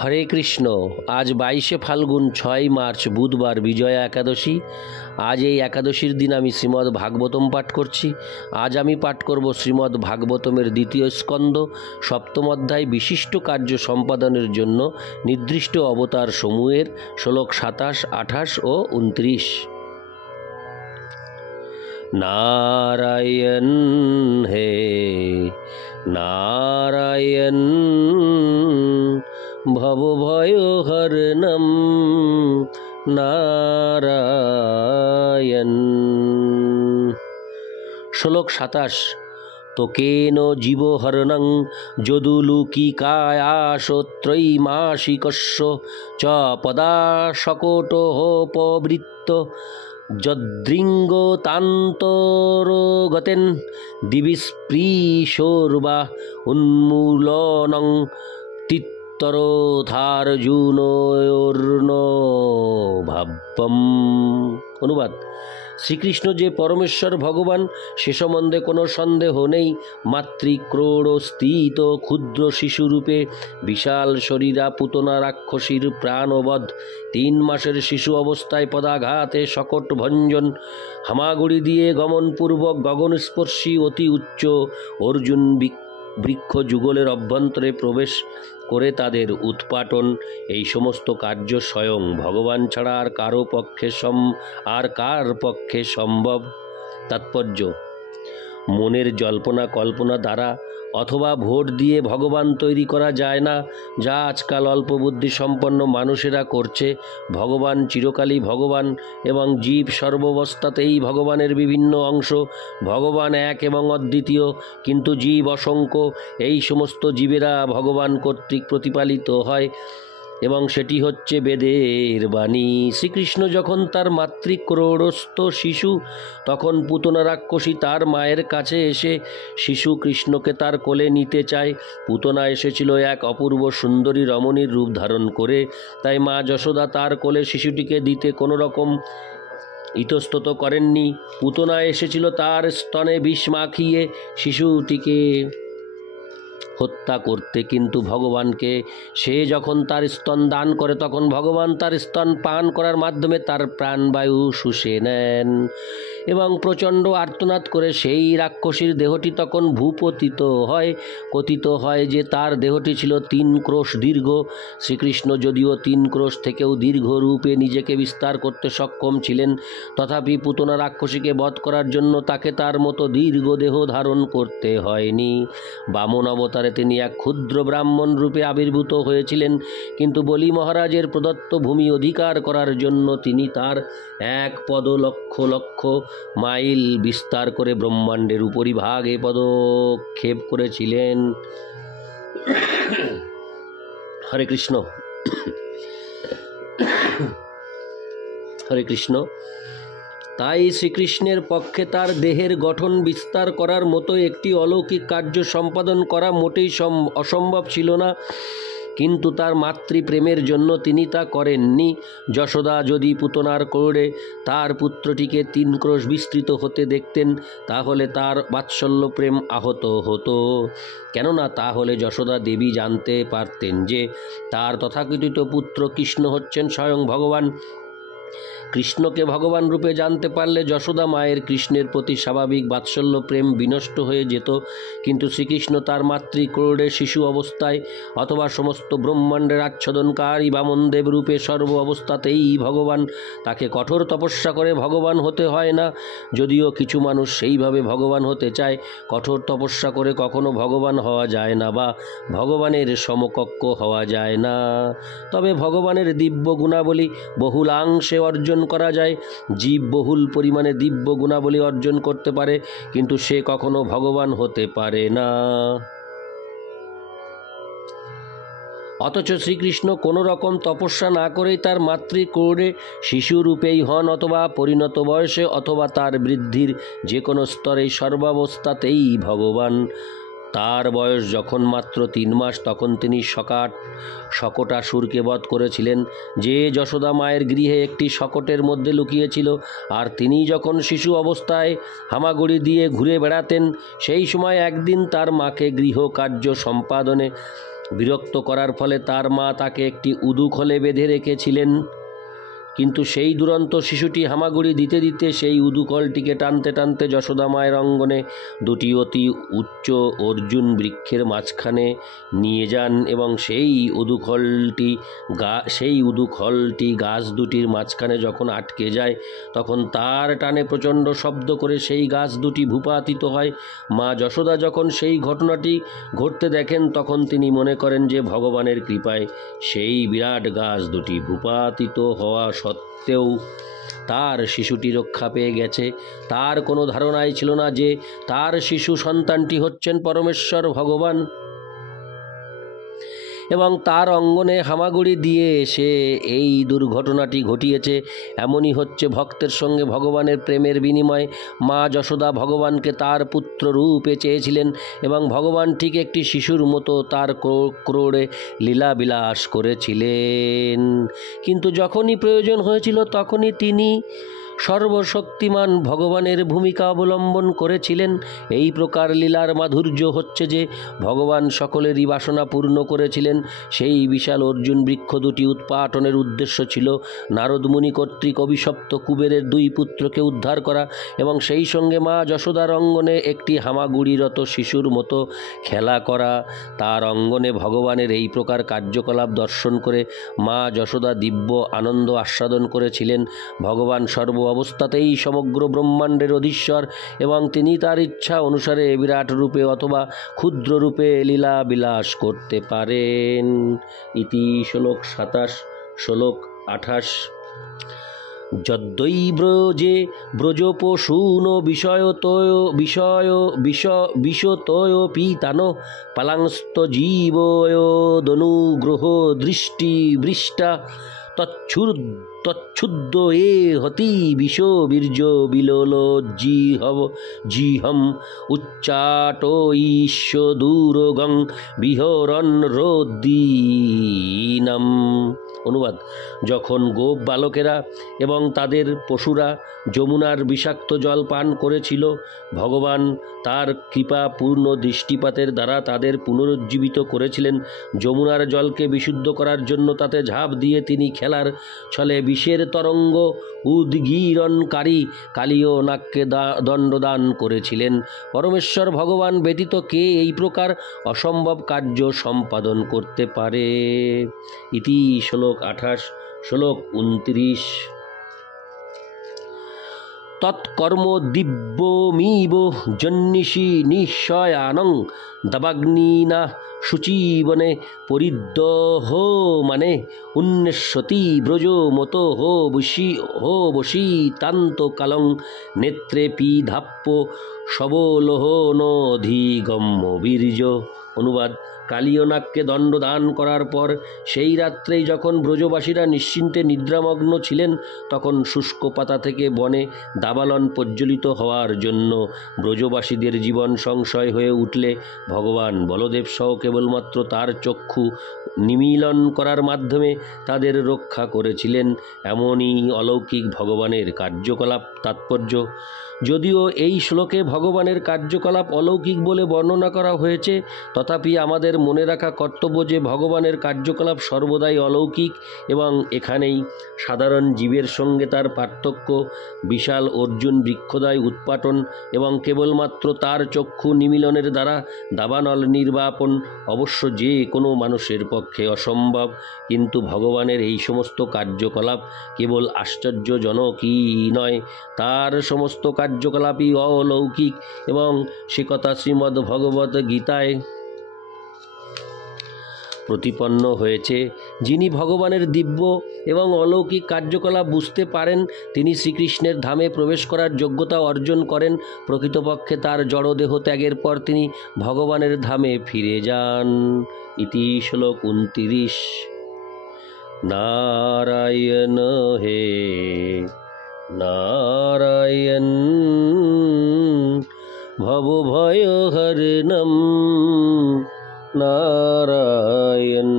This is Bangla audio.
হরে কৃষ্ণ। আজ 22শে ফাল্গুন 6ই মার্চ বুধবার বিজয়া একাদশী। আজ এই একাদশীর দিন আমি শ্রীমদ্ ভাগবতম পাঠ করছি। আজ আমি পাঠ করব শ্রীমদ্ ভাগবতমের দ্বিতীয় স্কন্ধ সপ্তম অধ্যায় বিশিষ্ট কার্য সম্পাদনের জন্য নির্দিষ্ট অবতার সমূহের শ্লোক 27, 28 ও 29। नारायण हे नारायण भवभयहरणं नारायण। श्लोक 27। तोकेन जीवहरणं यदुलुकिकायाशोत्रैमासिकस्य च पदाशकोटोपवृत्त যদৃঙ্গতান্তরগতেন দিবিস্পৃশোর্বা উন্মূলনং তিত্তরোধার্জুনয়োর্ন ভাব্যম। অনুবাদ: শ্রীকৃষ্ণ যে পরমেশ্বর ভগবান সে সম্বন্ধে কোনো সন্দেহ নেই। মাতৃক্রোড়স্থিত ক্ষুদ্র শিশুরূপে বিশাল শরীরা পুতনা রাক্ষসীর প্রাণবধ, 3 মাসের শিশু অবস্থায় পদাঘাতে শকট ভঞ্জন, হামাগুড়ি দিয়ে গমনপূর্বক গগনস্পর্শী অতি উচ্চ অর্জুন বৃক্ষ যুগলের অভ্যন্তরে প্রবেশ করে তাদের উৎপাটন, এই সমস্ত কার্য স্বয়ং ভগবান ছাড়া আর কার পক্ষে সম্ভব? তাৎপর্য: মনের জল্পনা কল্পনা দ্বারা অথবা ভোট দিয়ে ভগবান তৈরি করা যায় না, যা আজকাল অল্প বুদ্ধি সম্পন্ন মানুষেরা করছে। ভগবান চিরকালই ভগবান এবং জীব সর্বাবস্থাতেই ভগবানের বিভিন্ন অংশ। ভগবান এক এবং অদ্বিতীয়, কিন্তু জীব অসংখ্য। এই সমস্ত জীবেরা ভগবান কর্তৃক প্রতিপালিত হয় এবং সেটি হচ্ছে বেদের বাণী। শ্রীকৃষ্ণ যখন তার মাতৃক্রোড়স্থ শিশু, তখন পুতনা রাক্ষসী তার মায়ের কাছে এসে শিশু কৃষ্ণকে তার কোলে নিতে চায়। পুতনা এসেছিল এক অপূর্ব সুন্দরী রমণীর রূপ ধারণ করে, তাই মা যশোদা তার কোলে শিশুটিকে দিতে কোনো রকম ইতস্তত করেননি। পুতনা এসেছিল তার স্তনে বিষ মাখিয়ে শিশুটিকে হত্যা করতে, কিন্তু ভগবানকে সে যখন তার স্তন দান করে, তখন ভগবান তার স্তন পান করার মাধ্যমে তার প্রাণবায়ু শুষে নেন এবং প্রচণ্ড আর্তনাদ করে সেই রাক্ষসীর দেহটি তখন ভূপতিত হয়। কথিত হয় যে তার দেহটি ছিল 3 ক্রোশ দীর্ঘ। শ্রীকৃষ্ণ যদিও 3 ক্রোশ থেকেও দীর্ঘ রূপে নিজেকে বিস্তার করতে সক্ষম ছিলেন, তথাপি পুতনা রাক্ষসীকে বধ করার জন্য তাকে তার মতো দীর্ঘ দেহ ধারণ করতে হয়নি। বামন অবতারে তিনি এক ক্ষুদ্র ব্রাহ্মণ রূপে আবির্ভূত হয়েছিলেন, কিন্তু বলি মহারাজের প্রদত্ত ভূমি অধিকার করার জন্য তিনি তার 1 পদ লক্ষ লক্ষ মাইল বিস্তার করে ব্রহ্মাণ্ডের উপরিভাগে পদক্ষেপ করেছিলেন। হরে কৃষ্ণ। হরে কৃষ্ণ। তাই শ্রীকৃষ্ণের পক্ষে তার দেহের গঠন বিস্তার করার মতো একটি অলৌকিক কার্য সম্পাদন করা মোটেই অসম্ভব ছিল না, কিন্তু তার মাতৃপ্রেমের জন্য তিনি তা করেননি। যশোদা যদি পুতনার কোলে তার পুত্রটিকে 3 ক্রোশ বিস্তৃত হতে দেখতেন, তাহলে তার বাৎসল্য প্রেম আহত হতো। কেননা তাহলে যশোদা দেবী জানতে পারতেন যে তার তথাকথিত পুত্র কৃষ্ণ হচ্ছেন স্বয়ং ভগবান। কৃষ্ণকে ভগবান রূপে জানতে পারলে যশোদা মায়ের কৃষ্ণের প্রতি স্বাভাবিক বাৎসল্য প্রেম বিনষ্ট হয়ে যেত, কিন্তু শ্রীকৃষ্ণ তার মাতৃক্রোড়ে শিশু অবস্থায় অথবা সমস্ত ব্রহ্মাণ্ডের আচ্ছাদনকারী বামনদেব রূপে সর্ব অবস্থাতেই ভগবান। তাকে কঠোর তপস্যা করে ভগবান হতে হয় না, যদিও কিছু মানুষ সেইভাবে ভগবান হতে চায়। কঠোর তপস্যা করে কখনো ভগবান হওয়া যায় না বা ভগবানের সমকক্ষ হওয়া যায় না। তবে ভগবানের দিব্য গুণাবলী বহুলাংশে অর্জন করা যায়। জীব বহুল পরিমাণে দিব্য গুণাবলী অর্জন করতে পারে, কিন্তু সে কখনো ভগবান হতে পারে না। অথচ শ্রীকৃষ্ণ কোনো রকম তপস্যা না করেই তার মাতৃক্রোড়ে শিশুরূপেই হন, অথবা পরিণত বয়সে অথবা তার বৃদ্ধির যে কোনো স্তরে সর্বাবস্থাতেই ভগবান। তার বয়স যখন মাত্র 3 মাস, তখন তিনি শকটাসুরকে বধ করেছিলেন, যে যশোদা মায়ের গৃহে একটি শকটের মধ্যে লুকিয়েছিল। আর তিনি যখন শিশু অবস্থায় হামাগুড়ি দিয়ে ঘুরে বেড়াতেন, সেই সময় একদিন তার মাকে গৃহকার্য সম্পাদনে বিরক্ত করার ফলে তার মা তাকে একটি উদুখলে বেঁধে রেখেছিলেন, কিন্তু সেই দুরন্ত শিশুটি হামাগুড়ি দিতে দিতে সেই উদুকলটিকে টানতে টানতে যশোদা মায়ের অঙ্গনে দুটি অতি উচ্চ অর্জুন বৃক্ষের মাঝখানে নিয়ে যান এবং সেই উদুখলটি গাছ দুটির মাঝখানে যখন আটকে যায় তখন তার টানে প্রচণ্ড শব্দ করে সেই গাছ দুটি ভূপাতিত হয়। মা যশোদা যখন সেই ঘটনাটি ঘটতে দেখেন তখন তিনি মনে করেন যে ভগবানের কৃপায় সেই বিরাট গাছ দুটি ভূপাতিত হওয়া সত্ত্বেও তার শিশুটি রক্ষা পেয়ে গেছে। তার কোনো ধারণাই ছিল না যে তার শিশু সন্তানটি হচ্ছেন পরমেশ্বর ভগবান এবং তার অঙ্গনে হামাগুড়ি দিয়ে সে এই দুর্ঘটনাটি ঘটিয়েছে। এমনই হচ্ছে ভক্তের সঙ্গে ভগবানের প্রেমের বিনিময়। মা যশোদা ভগবানকে তার পুত্র রূপে চেয়েছিলেন এবং ভগবান ঠিক একটি শিশুর মতো তার ক্রোড়ে লীলাবিলাস করেছিলেন, কিন্তু যখনই প্রয়োজন হয়েছিল তখনই তিনি সর্বশক্তিমান ভগবানের ভূমিকা অবলম্বন করেছিলেন। এই প্রকার লীলার মাধুর্য হচ্ছে যে ভগবান সকলেরই বাসনা পূর্ণ করেছিলেন। সেই বিশাল অর্জুন বৃক্ষ দুটি উৎপাটনের উদ্দেশ্য ছিল নারদ মুনি কর্তৃক অভিশপ্ত কুবেরের দুই পুত্রকে উদ্ধার করা এবং সেই সঙ্গে মা যশোদার অঙ্গনে একটি হামাগুড়িরত শিশুর মতো খেলা করা। তার অঙ্গনে ভগবানের এই প্রকার কার্যকলাপ দর্শন করে মা যশোদা দিব্য আনন্দ আস্বাদন করেছিলেন। ভগবান সর্ব অবস্থাতেই সমগ্র ব্রহ্মাণ্ডের অধীশ্বর এবং তিনি তার ইচ্ছা অনুসারে বিরাট রূপে অথবা ক্ষুদ্র রূপে লীলা বিলাস করতে পারেন। ইতি শ্লোক 27, শ্লোক 28। যদ্বৈব্রজে ব্রজপশূন বিষতয়োপীতানো পালাংস্তজীবয়োদনুগ্রহ দৃষ্টিবৃষ্টা তচ্ছুদ্দ এ হতি বিষ বীর্য বিলোলজ্জিহম উচ্চাটয়িষ্য দূরগং বিহরণ রোদ্দীনম। অনুবাদ: যখন গোপ বালকেরা এবং তাদের পশুরা যমুনার বিষাক্ত জল পান করেছিল, ভগবান তার কৃপাপূর্ণ দৃষ্টিপাতের দ্বারা তাদের পুনরুজ্জীবিত করেছিলেন। যমুনার জলকে বিশুদ্ধ করার জন্য তাতে ঝাঁপ দিয়ে তিনি খেলার ছলে বিষের তরঙ্গ উদ্গীরণকারী কালীয় নাগকে দণ্ডদান করেছিলেন। পরমেশ্বর ভগবান ব্যতীত কে এই প্রকার অসম্ভব কার্য সম্পাদন করতে পারে? ইতি শ্লোক 28, শ্লোক 29। তৎকর্ম দিব্যমিব জন্নিষি নিঃশয়ানং দাবাগ্নিনা শুচিবনে পরিদহ মানে উন্নেশ্বতি ব্রজ মতো হো বসি তান্ত কালং নেত্রে পিধাপ্য সবলোহনধিগম্য বীর্য। অনুবাদ: কালীয় নাগকে দণ্ডদান করার পর সেই রাত্রেই যখন ব্রজবাসীরা নিশ্চিন্তে নিদ্রামগ্ন ছিলেন, তখন শুষ্ক পাতা থেকে বনে দাবালন প্রজ্বলিত হওয়ার জন্য ব্রজবাসীদের জীবন সংশয় হয়ে উঠলে ভগবান বলদেব সহ কেবলমাত্র তার চক্ষু নিমীলন করার মাধ্যমে তাদের রক্ষা করেছিলেন। এমনই অলৌকিক ভগবানের কার্যকলাপ তাৎপর্য। যদিও এই শ্লোকে ভগবানের কার্যকলাপ অলৌকিক বলে বর্ণনা করা হয়েছে, তথাপি আমাদের মনে রাখা কর্তব্য যে ভগবানের কার্যকলাপ সর্বদাই অলৌকিক এবং এখানেই সাধারণ জীবের সঙ্গে তার পার্থক্য। বিশাল অর্জুন বৃক্ষদ্বয় উৎপাটন এবং কেবলমাত্র তার চক্ষু নিমীলনের দ্বারা দাবানল নির্বাপন অবশ্য যে কোনো মানুষের পক্ষে অসম্ভব, কিন্তু ভগবানের এই সমস্ত কার্যকলাপ কেবল আশ্চর্যজনকই নয়, তার সমস্ত কার্যকলাপই অলৌকিক এবং সে কথা শ্রীমদ্ ভগবত গীতায় প্রতিপন্ন হয়েছে। যিনি ভগবানের দিব্য এবং অলৌকিক কার্যকলাপ বুঝতে পারেন, তিনি শ্রীকৃষ্ণের ধামে প্রবেশ করার যোগ্যতা অর্জন করেন। প্রকৃতপক্ষে তার জড়দেহ ত্যাগের পর তিনি ভগবানের ধামে ফিরে যান। ইতি শ্লোক 29। নারায়ণ হে নারায়ণ ভবভয়হরণম নারায়ণ।